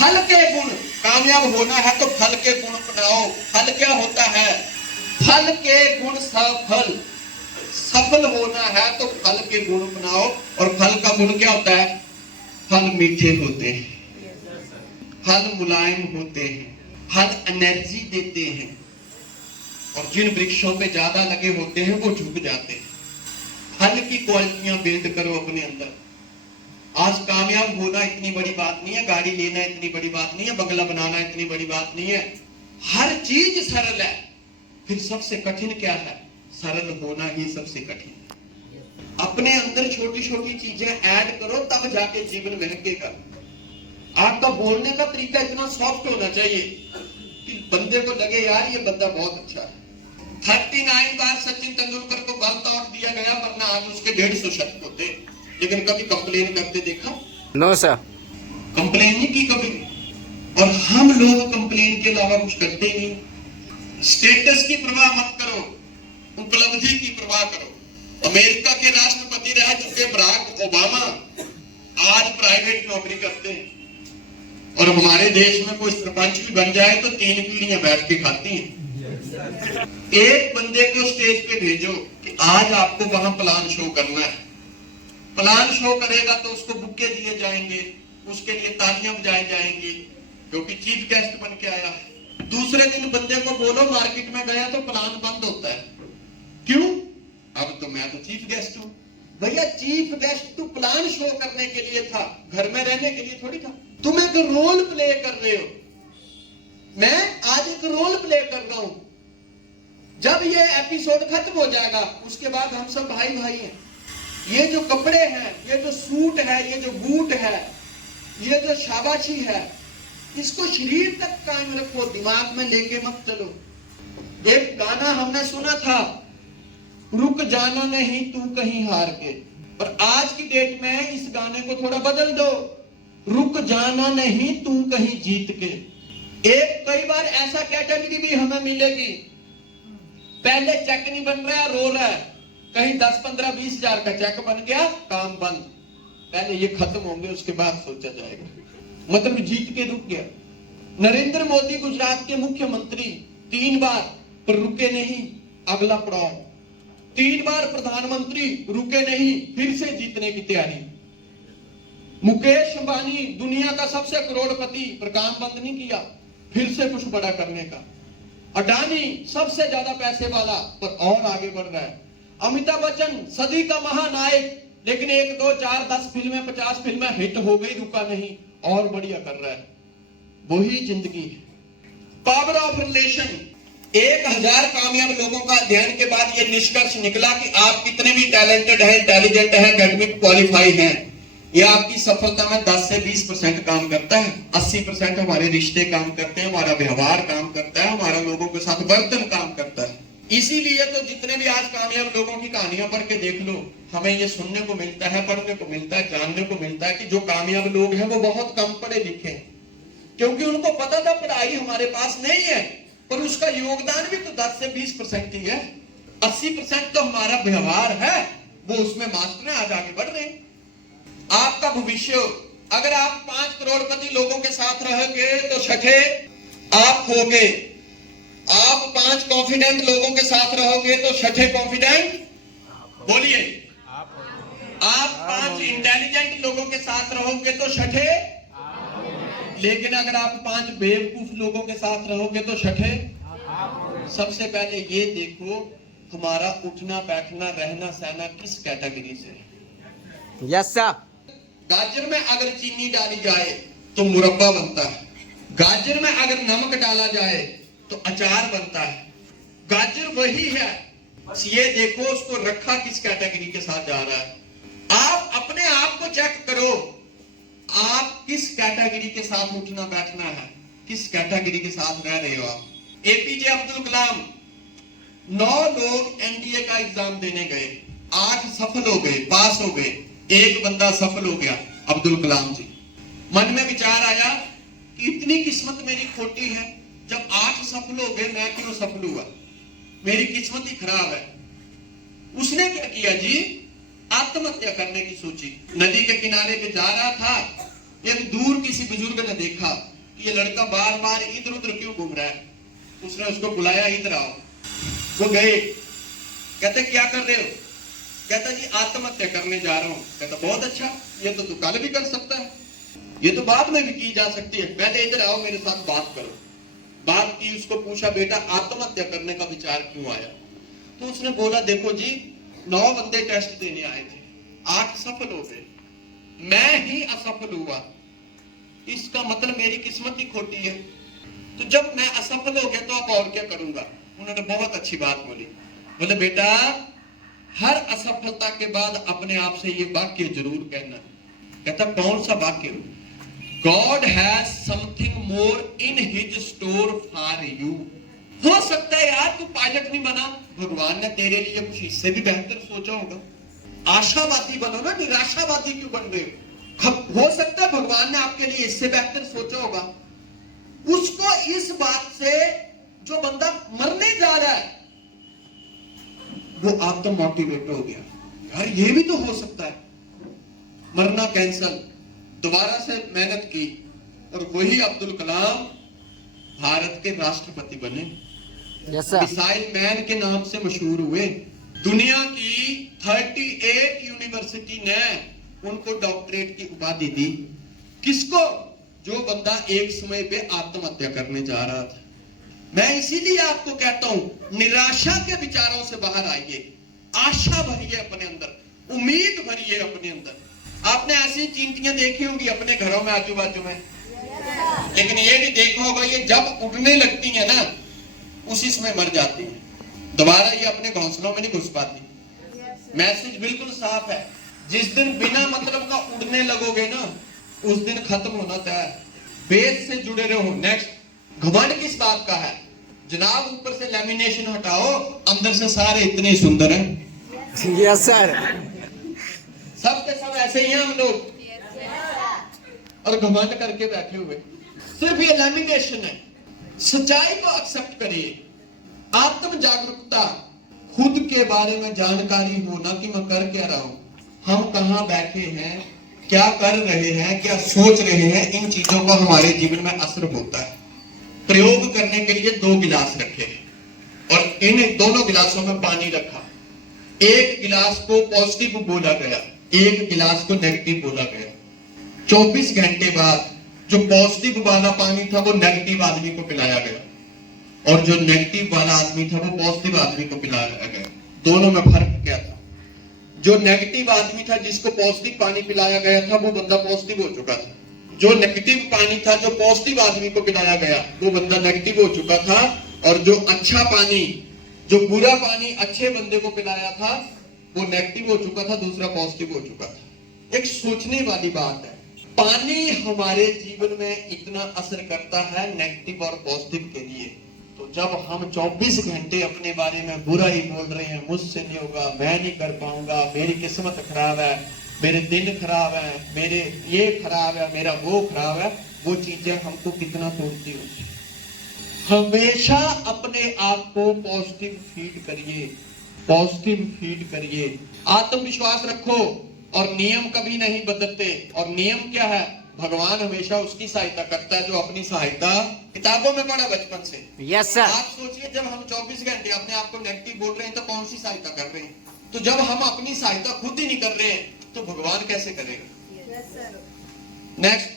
फल के गुण, कामयाब होना है तो फल के गुण अपनाओ। फल क्या होता है? फल के गुण सफल, सफल होना है तो फल के गुण अपनाओ। और फल का गुण क्या होता है? फल मीठे होते हैं, फल मुलायम होते हैं, फल एनर्जी देते हैं। और जिन वृक्षों पे ज्यादा लगे होते हैं वो झुक जाते हैं। फल की क्वालिटियां बिल्ड करो अपने अंदर। आज कामयाब होना इतनी बड़ी बात नहीं है, गाड़ी लेना इतनी बड़ी बात नहीं है, बंगला बनाना इतनी बड़ी बात नहीं है। हर चीज सरल है, फिर सबसे कठिन क्या है? सरल होना ही सबसे कठिन है। अपने अंदर छोटी छोटी चीजें ऐड करो, तब जाके जीवन महकेगा। आपका बोलने का तरीका इतना सॉफ्ट होना चाहिए कि बंदे को लगे यार ये बंदा बहुत अच्छा है। 39 बार सचिन तेंदुलकर को गलत आउट दिया गया, वरना आज उसके 150 शतक होते। लेकिन कभी कंप्लेन करते देखा? नो सर, कंप्लेन नहीं की कभी। और हम लोग कंप्लेन के अलावा कुछ करते ही नहीं। स्टेटस की परवाह मत करो, उपलब्धि की परवाह करो। अमेरिका के राष्ट्रपति रह चुके बराक ओबामा आज प्राइवेट नौकरी करते हैं। और हमारे देश में कोई सरपंच भी बन जाए तो 3 पीढ़ियां बैठ के खाती हैं। एक बंदे को स्टेज पे भेजो कि आज आपको वहां प्लान शो करना है। प्लान शो करेगा तो उसको बुक्के दिए जाएंगे, उसके लिए तालियां बजाई जाएंगी क्योंकि चीफ गेस्ट बन के आया है। दूसरे दिन बंदे को बोलो मार्केट में गया तो प्लान बंद होता है। क्यों? अब तो मैं तो चीफ गेस्ट हूं। भैया चीफ गेस्ट तो प्लान शो करने के लिए था, घर में रहने के लिए थोड़ी था। तुम एक रोल प्ले कर रहे हो, मैं आज एक रोल प्ले कर रहा हूं। जब ये एपिसोड खत्म हो जाएगा उसके बाद हम सब भाई भाई हैं। ये जो कपड़े हैं, ये जो सूट है, ये जो बूट है, ये जो शाबाशी है, इसको शरीर तक कायम रखो, दिमाग में लेके मत चलो। एक गाना हमने सुना था, रुक जाना नहीं तू कहीं हार के। और आज की डेट में इस गाने को थोड़ा बदल दो, रुक जाना नहीं तू कहीं जीत के। एक कई बार ऐसा कैटेगरी भी हमें मिलेगी, पहले चेक नहीं बन रहा, रो रहा है, कहीं 10, 15, 20 हजार का चेक बन गया, काम बंद। पहले ये खत्म होंगे उसके बाद सोचा जाएगा। मतलब जीत के रुक गया। नरेंद्र मोदी गुजरात के मुख्यमंत्री 3 बार पर रुके नहीं, अगला पड़ाव। 3 बार प्रधानमंत्री रुके नहीं, फिर से जीतने की तैयारी। मुकेश अंबानी दुनिया का सबसे करोड़पति, पर काम बंद नहीं किया, फिर से कुछ बड़ा करने का। अडानी सबसे ज्यादा पैसे वाला, पर और आगे बढ़ रहा है। अमिताभ बच्चन सदी का महानायक, लेकिन 1, 2, 4, 10 फिल्में, 50 फिल्में हिट हो गई, रुका नहीं, और बढ़िया कर रहा है। वही जिंदगी है। Power of relation. 1000 कामयाब लोगों का अध्ययन के बाद यह निष्कर्ष निकला कि आप कितने भी टैलेंटेड हैं, इंटेलिजेंट हैं, एकेडमिक क्वालिफाई हैं, यह आपकी सफलता में 10 से 20% काम करता है। 80% हमारे रिश्ते काम करते हैं, हमारा व्यवहार काम करता है, हमारा लोगों के साथ बर्तन काम करता है। इसीलिए तो जितने भी आज कामयाब लोगों की कहानियां पढ़ के देख लो, हमें ये सुनने को मिलता है, पढ़ने को मिलता है, जानने को मिलता है कि जो कामयाब लोग हैं वो बहुत कम पढ़े लिखे हैं। क्योंकि उनको पता था पढ़ाई हमारे पास नहीं है, पर उसका योगदान भी तो 10 से 20% ही है। 80% तो हमारा व्यवहार है, वो उसमें मास्टर है, आज आगे बढ़ रहे हैं। आपका भविष्य, अगर आप 5 करोड़पति लोगों के साथ रहोगे तो 6ठे आप होगे। आप 5 कॉन्फिडेंट लोगों के साथ रहोगे तो 6ठे कॉन्फिडेंट, बोलिए। आप 5 इंटेलिजेंट लोगों के साथ रहोगे तो 6ठे, लेकिन अगर आप 5 बेवकूफ लोगों के साथ रहोगे तो 6ठे। सबसे पहले ये देखो हमारा उठना बैठना रहना सहना किस कैटेगरी से है। Yes sir. गाजर में अगर चीनी डाली जाए तो मुरब्बा बनता है, गाजर में अगर नमक डाला जाए तो अचार बनता है। गाजर वही है, बस ये देखो उसको रखा किस कैटेगरी के साथ जा रहा है। आप अपने आप को चेक करो, आप किस कैटेगरी के साथ उठना बैठना है, किस कैटेगरी के साथ रह रहे हो आप। एपीजे अब्दुल कलाम, 9 लोग एनडीए का एग्जाम देने गए, 8 सफल हो गए, पास हो गए, एक बंदा सफल हो गया, अब्दुल कलाम जी। मन में विचार आया कि इतनी किस्मत मेरी खोटी है, जब 8 सफल हो गए मैं क्यों सफल हुआ, मेरी किस्मत ही खराब है। उसने क्या किया जी, आत्महत्या करने की सोची। नदी के किनारे पे जा रहा था, एक दूर किसी बुजुर्ग ने देखा कि ये लड़का बार बार इधर उधर क्यों घूम रहा है। उसने उसको बुलाया, इधर आओ। वो गए। कहते क्या कर रहे हो? कहता जी आत्महत्या करने जा रहा हूं। कहता बहुत अच्छा, ये तो तू कल भी कर सकता है, ये तो बाद में भी की जा सकती है, पहले इधर आओ मेरे साथ बात करो। बात की, उसको पूछा बेटा आत्महत्या करने का विचार क्यों आया? तो उसने बोला देखो जी 9 बंदे टेस्ट देने आए थे, 8 सफल हो गए, मैं ही असफल हुआ, इसका मतलब मेरी किस्मत ही खोटी है। तो जब मैं असफल हो गया तो अब और क्या करूंगा? उन्होंने बहुत अच्छी बात बोली। बोले बेटा हर असफलता के बाद अपने आप से ये वाक्य जरूर कहना। कहता कौन सा वाक्य? God has something more in his store for you. हो सकता है यार तू पायलट नहीं बना, भगवान ने तेरे लिए कुछ इससे भी बेहतर सोचा होगा। आशावादी बनो ना, निराशावादी क्यों बन रहे हो? हो सकता है भगवान ने आपके लिए इससे बेहतर सोचा होगा। उसको इस बात से जो बंदा मरने जा रहा है वो आप तो मोटिवेट हो गया, यार ये भी तो हो सकता है। मरना कैंसल, दोबारा से मेहनत की और वही अब्दुल कलाम भारत के राष्ट्रपति बने। मिसाइल मैन के नाम से मशहूर हुए। दुनिया की 38 यूनिवर्सिटी ने उनको डॉक्टरेट की उपाधि दी। किसको? जो बंदा एक समय पे आत्महत्या करने जा रहा था। मैं इसीलिए आपको कहता हूं निराशा के विचारों से बाहर आइए, आशा भरिए अपने अंदर, उम्मीद भरिए अपने अंदर। आपने ऐसी चींटियां देखी होंगी अपने घरों में आजू बाजू में, लेकिन ये भी देखा होगा ये जब उड़ने लगती है ना उसी समय मर जाती है, दोबारा ये अपने घोंसलों में नहीं घुस पाती। मैसेज बिल्कुल साफ है, जिस दिन बिना मतलब का उड़ने लगोगे ना उस दिन खत्म होना तय है। बेस से जुड़े रहो। नेक्स्ट, घमंड किस बात का है? जनाब ऊपर से लैमिनेशन हटाओ, अंदर से सारे इतने सुंदर हैं। Yes sir. सब के सब ऐसे ही हैं हम लोग, और घमंड करके बैठे हुए। सिर्फ ये लैमिनेशन है। सच्चाई को एक्सेप्ट करिए। आत्म जागरूकता, खुद के बारे में जानकारी हो, ना कि मैं कर क्या रहा हूं, हम कहां बैठे हैं, क्या कर रहे हैं, क्या सोच रहे हैं, इन चीजों का हमारे जीवन में असर होता है। प्रयोग करने के लिए 2 गिलास रखे और इन दोनों गिलासों में पानी रखा। एक गिलास को पॉजिटिव बोला गया, एक गिलास को नेगेटिव बोला गया। 24 घंटे बाद जो पॉजिटिव वाला पानी था वो नेगेटिव आदमी को पिलाया गया और जो नेगेटिव वाला आदमी था वो पॉजिटिव आदमी को पिलाया गया। दोनों में फर्क क्या था? जो नेगेटिव आदमी था जिसको पॉजिटिव पानी पिलाया गया था वो बंदा पॉजिटिव हो चुका था। जो नेगेटिव पानी था जो पॉजिटिव आदमी को पिलाया गया वो बंदा नेगेटिव हो चुका था। और जो अच्छा पानी, जो बुरा पानी अच्छे बंदे को पिलाया था वो नेगेटिव हो चुका था, दूसरा पॉजिटिव हो चुका था। एक सोचने वाली बात है। पानी हमारे जीवन में इतना असर करता है नेगेटिव और पॉजिटिव के लिए। तो जब हम 24 घंटे अपने बारे में बुरा ही बोल रहे हैं, मुझसे नहीं होगा, मैं नहीं कर पाऊंगा, मेरी किस्मत खराब है, मेरे दिन खराब है, मेरे ये खराब है, मेरा वो खराब है, वो चीजें हमको कितना तोड़ती होती है। हमेशा अपने आप को पॉजिटिव फीड करिए, पॉजिटिव फीड करिए। आत्मविश्वास रखो और नियम कभी नहीं बदलते। और नियम क्या है? भगवान हमेशा उसकी सहायता करता है जो अपनी सहायता किताबों में पढ़ा बचपन से। Yes sir. आप सोचिए जब हम 24 घंटे अपने आप को नेगेटिव बोल रहे हैं तो कौन सी सहायता कर रहे हैं? तो जब हम अपनी सहायता खुद ही नहीं कर रहे हैं तो भगवान कैसे करेगा? नेक्स्ट,